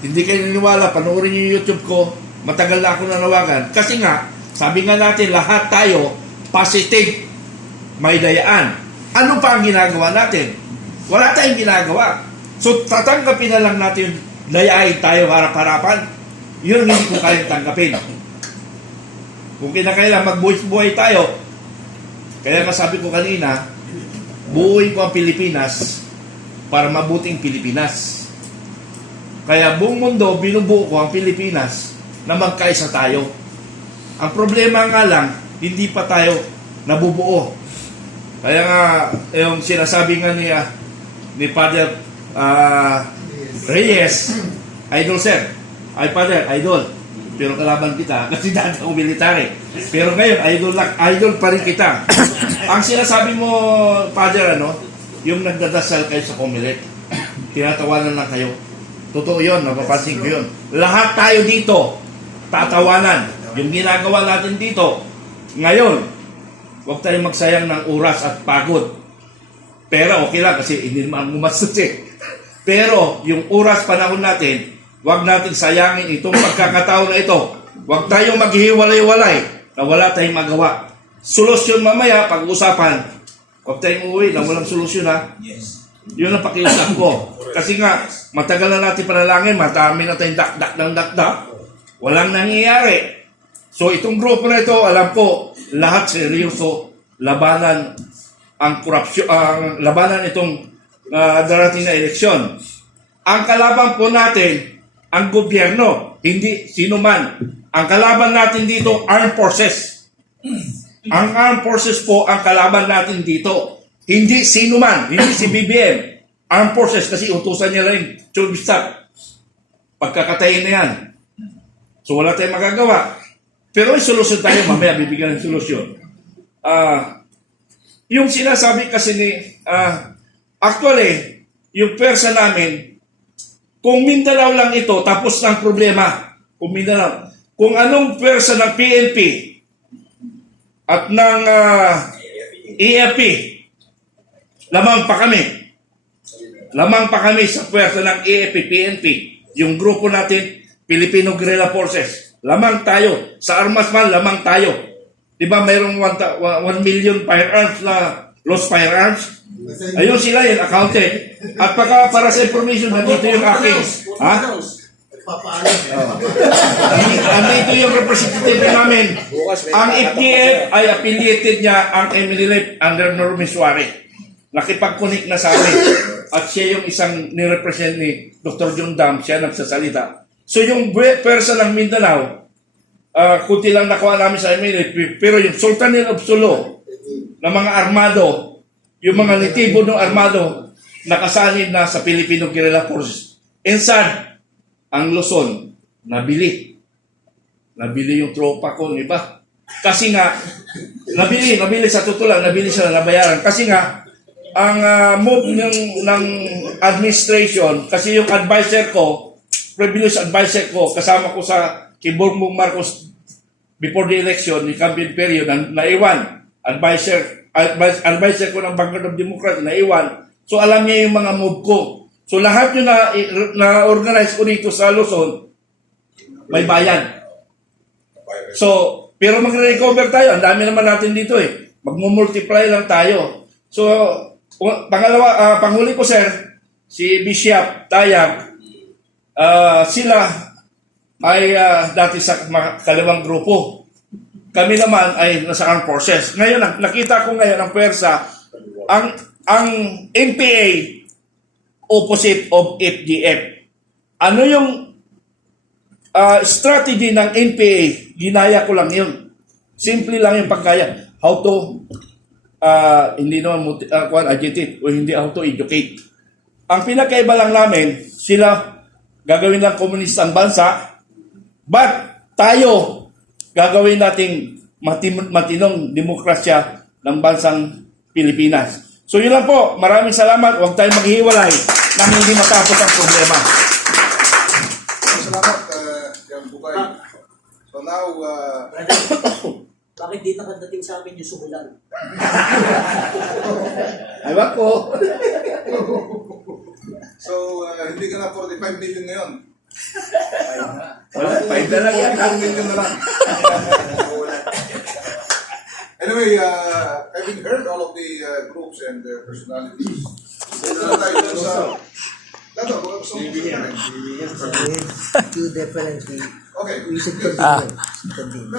hindi kayo naniniwala, panoorin niyo yung YouTube ko, matagal na ako nanawagan. Kasi nga, sabi nga natin, lahat tayo, positive, may dayaan. Ano pa ang ginagawa natin? Wala tayong ginagawa. So, tatanggapin na lang natin, dayain tayo harap-harapan. Yun hindi ko kayang tanggapin. Kung kinakailan magbuhay-buhay tayo, kaya nga sabi ko kanina, buuin ko ang Pilipinas para mabuting Pilipinas. Kaya buong mundo, binubuo ko ang Pilipinas na magkaisa tayo. Ang problema nga lang, hindi pa tayo nabubuo. Kaya nga, yung sinasabi nga ni, ah, ni Father ah, Reyes, Idol Sir, ay Father, Idol, pero kalaban kita kasi dati ako military. Pero ngayon, idol, idol pa rin kita. Ang sinasabi mo, Father, ano, yung nagdadasal kayo sa Comelec, tinatawanan lang kayo. Totoo yun, napapansin ko yun. Lahat tayo dito, tatawanan. Yung ginagawa natin dito, ngayon, huwag tayong magsayang ng oras at pagod. Pero okay lang kasi hindi naman gumastos eh. Pero yung oras panahon natin, huwag natin sayangin itong pagkakataon na ito. Huwag tayong maghiwalay-walay na wala tayong magawa. Solusyon mamaya, pag-usapan. Huwag tayong uuwi na walang solusyon ha. Yes. Yun ang pakiusap ko. Kasi nga, matagal na natin panalangin, matami na tayong dakdak ng dakdak. Walang nangyayari. So itong grupo na ito, alam ko, lahat seryoso, labanan ang korupsyon, ang labanan itong ah, darating na eleksyon. Ang kalaban po natin, ang gobyerno, hindi sino man. Ang kalaban natin dito, armed forces. Ang armed forces po ang kalaban natin dito. Hindi sino man, hindi si BBM. Armed forces kasi utusan niya lang yung stop. Pagkakatayin na yan. So wala tayong magagawa. Pero may solusyon tayo, mamaya bibigyan ng solusyon. Ah, yung sinasabi kasi ni, ah, actually, yung persa namin, kung Mindanao lang ito, tapos ng problema. Kung Mindanao. Kung anong persa ng PNP at ng ah, EFP, lamang pa kami. Lamang pa kami sa puwersa ng EFP, PNP. Yung grupo natin, Filipino Guerrilla Forces. Lamang tayo. Sa armas man, lamang tayo. Di ba mayroong 1 million firearms na lost firearms? Ayun sila yun, accounted. At pagka para sa information, nandito yung aking... Ha? Nandito- Nandito yung representative namin. Ang FDF ay affiliated niya ang Emily under Norme Suarez. Nakipag-connect na sa amin. At siya yung isang nirepresent ni Dr. John Dam, siya nagsasalita. So yung person ng Mindanao, uh, kunti lang nakuha namin sa Emily, pero yung Sultan of Sulu, na mga armado, yung mga nitibo ng armado, nakasanib na sa Filipino Guerrilla Forces. Insad, ang Luzon, nabili. Nabili yung tropa ko, di ba? Kasi nga, nabili, nabili sa totoo nabili sila, nabayaran. Kasi nga, ang ah, move ng, ng administration, kasi yung advisor ko, previous advisor ko, kasama ko sa kay Bongbong Marcos before the election, the campaign period, na, naiwan. Advisor, advis- advisor ko ng Vanguard of Democracy, naiwan. So alam niya yung mga move ko. So lahat yung na, na organize ko dito sa Luzon, may bayan. So, pero mag-recover tayo. Ang dami naman natin dito eh. Magmumultiply lang tayo. So, pangalawa, ah, panghuli ko sir, si Bishop Tayag, ah, sila ay ah, dati sa mga kalawang grupo. Kami naman ay nasa armed forces. Ngayon, nak- nakita ko ngayon ang pwersa, ang, ang NPA opposite of FGF. Ano yung uh, strategy ng NPA, ginaya ko lang yun. Simple lang yung pagkaya. How to, uh, hindi naman multi, uh, kwan, adjective, o hindi how to educate. Ang pinakaiba lang namin, sila gagawin lang komunist ang bansa, but tayo gagawin nating matim- matinong demokrasya ng bansang Pilipinas. So yun lang po. Maraming salamat. Huwag tayong maghiwalay nang hindi matapos ang problema. Salamat, uh, Yang Bukay. So now, uh, Bakit di nakadating sa amin yung sumulan? Ewan ko. so uh, hindi ka na 45 million ngayon. Wala, five na lang yan. Ilang million na lang. anyway, uh, having heard all of the uh, groups and uh, personalities, ito na tayo sa... so, different things. Okay. we should continue. Ah. Continue.